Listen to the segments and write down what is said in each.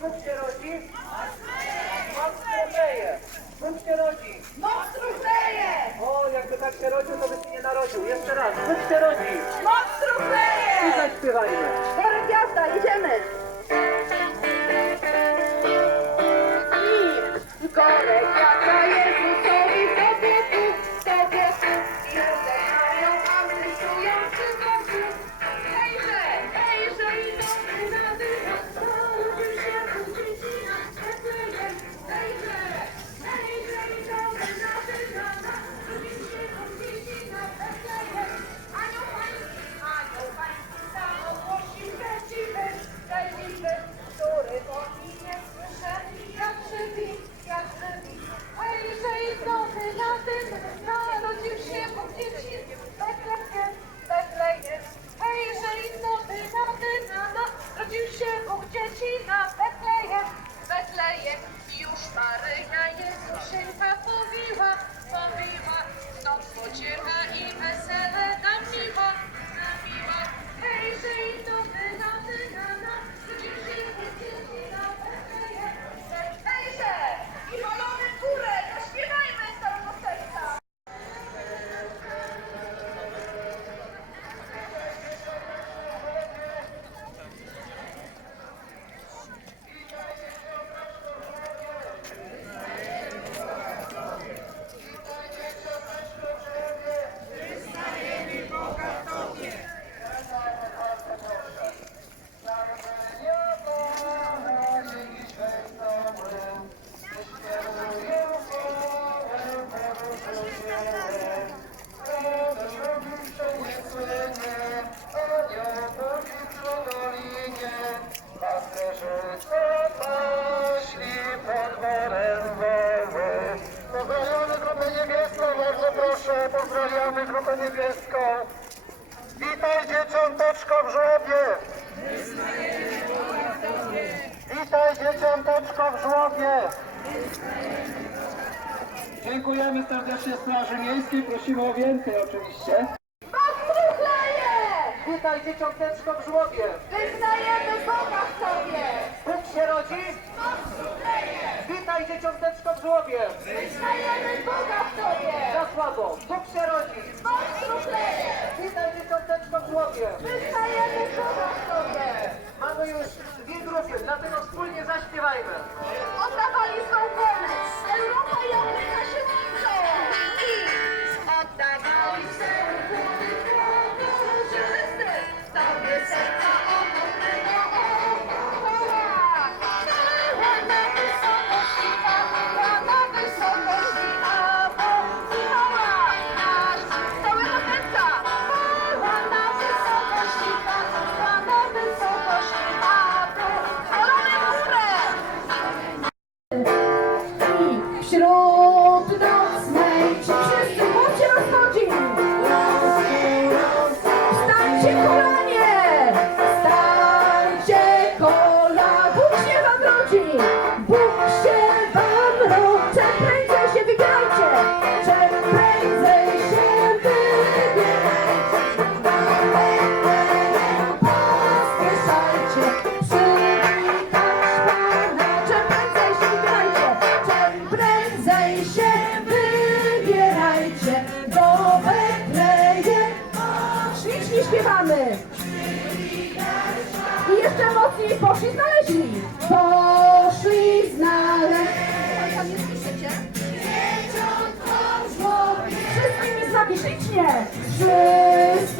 Bóg się rodzi? Moc trofeje. Bóg się rodzi. Moc trofeje. O, jakby tak się rodził, to by się nie narodził. Jeszcze raz. Bóg się rodzi. Dzisiaj dzieciom teczka w żłobie. Dziękujemy serdecznie Straży Miejskiej, prosimy o więcej oczywiście. Postruchleje! Witaj dzieciom teczko w żłobie. Wyznajemy Boga w sobie. Bóg się rodzi. Postruchleje! Witaj dzieciom teczko w żłobie. Wyznajemy Boga w sobie. Za słabo. Bóg się rodzi. Postruchleje! Witaj dzieciom teczko w żłobie. Wyznajemy Boga w sobie mamy już dwie grupy, dlatego wspólnie zaśpiewajmy. Oddawali są piszecie? Wszyscy!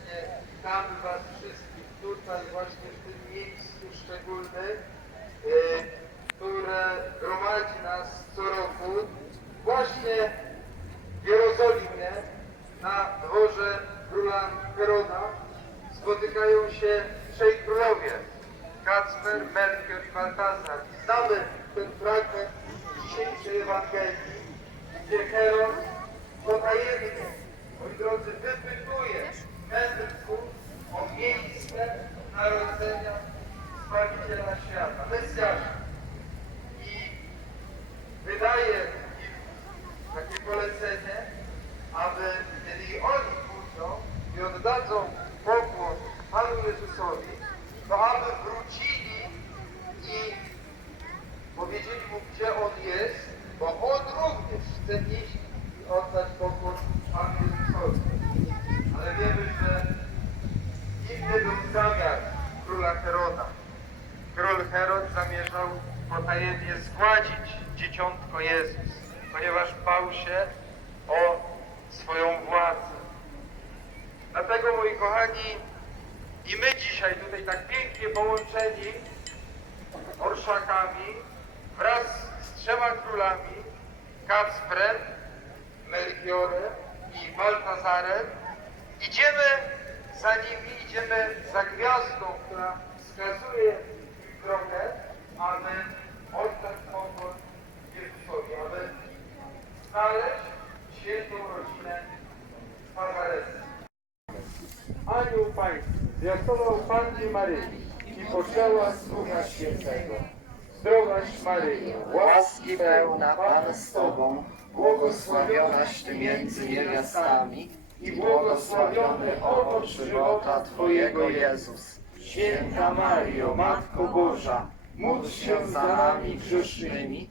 Serdecznie witamy Was wszystkich tutaj właśnie w tym miejscu szczególnym, y, które gromadzi nas co roku właśnie w Jerozolimie na dworze króla Herona spotykają się trzej królowie Kacper, Melchior i Baltazar. I znamy ten fragment dzisiejszej Ewangelii, gdzie Herod potajemnie, moi drodzy, wypytuje mędrców o miejsce narodzenia Zbawiciela świata, Mesjasza. I wydaje im takie polecenie, aby kiedy oni pójdą i oddadzą pokłon Panu Jezusowi, to aby wrócili i powiedzieli mu, gdzie on jest, bo on również chce iść i oddać pokłon Panu Jezusowi. Ale wiemy, że inny był zamiar króla Heroda. Król Herod zamierzał potajemnie zgładzić dzieciątko Jezus, ponieważ bał się o swoją władzę. Dlatego, moi kochani, i my dzisiaj tutaj tak pięknie połączeni orszakami wraz z trzema królami, Kacprem, Melchiorem i Baltazarem, idziemy za nimi, idziemy za gwiazdą, która wskazuje drogę, aby oddać pokłon Jezusowi, aby znaleźć świętą rodzinę Nazaretu. Anioł Pański zwiastował Pannie Maryi i poczęła Ducha Świętego. Zdrowaś Maryjo, Łaski pełna Pan z Tobą, błogosławionaś Ty między niewiastami i błogosławiony owoc żywota Twojego Jezus. Święta Mario, Matko Boża, módl się za nami grzesznymi,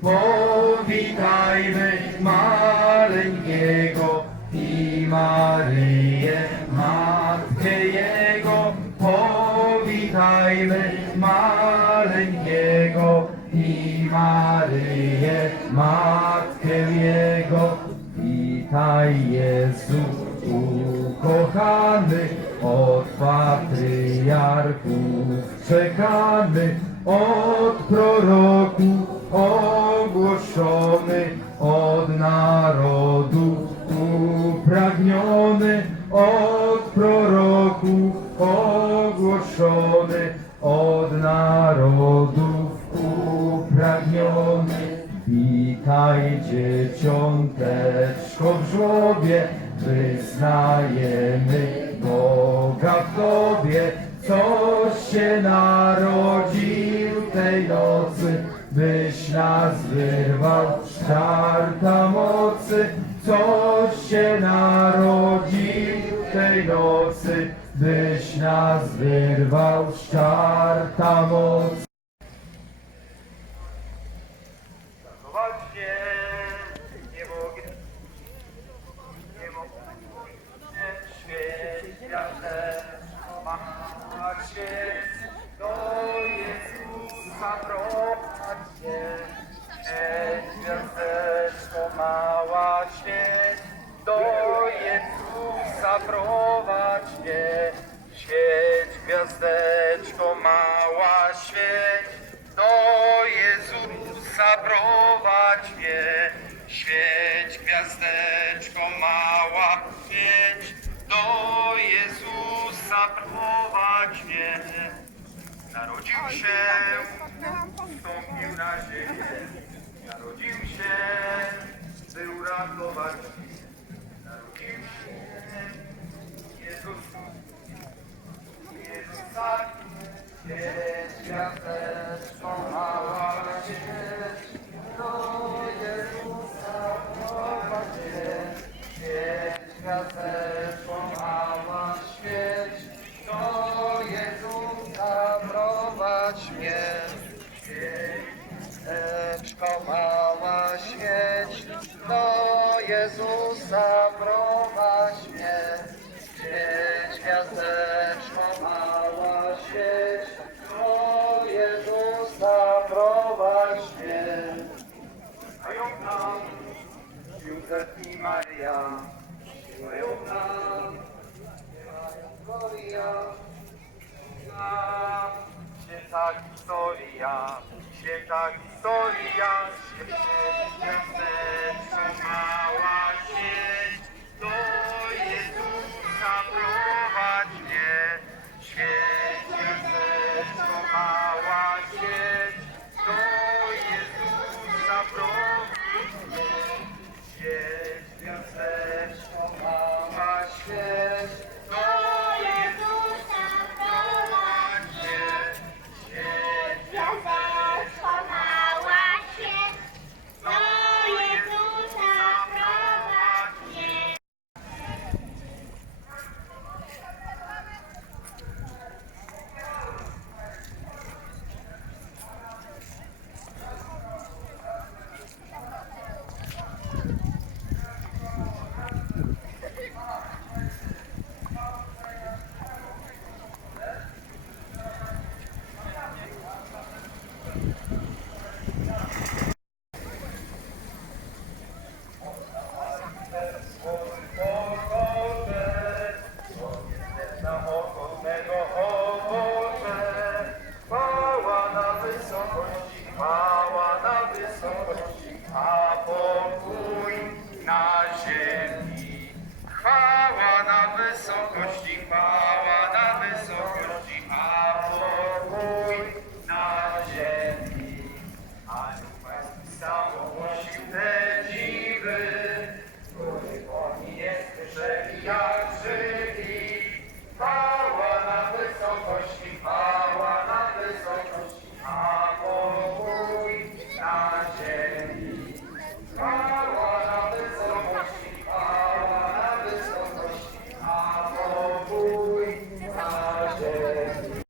Powitajmy maleńkiego i Maryję, Matkę Jego. Powitajmy maleńkiego i Maryję, Matkę Jego. Witaj Jezu, ukochany, od patriarchów czekany, od proroków ogłoszony, od narodów upragniony, od proroków ogłoszony, od narodów upragniony. Witaj dzieciąteczko w żłobie, wyznajemy Boga w Tobie, coś się narodził tej nocy, byś nas wyrwał z czarta mocy, coś się narodził tej nocy, byś nas wyrwał z czarta mocy. Świeć gwiazdeczko, mała świeć, do Jezusa prowadź mnie. Narodził się, wstąpił na ziemię. Narodził się, by uratować. Narodził się, Jezus, Jezusa, świeć gwiazdeczko, mała Józef i Maria, moją nam, Gloria, Święta Historia, Święta Historia, Święta Historia, Święta Historia.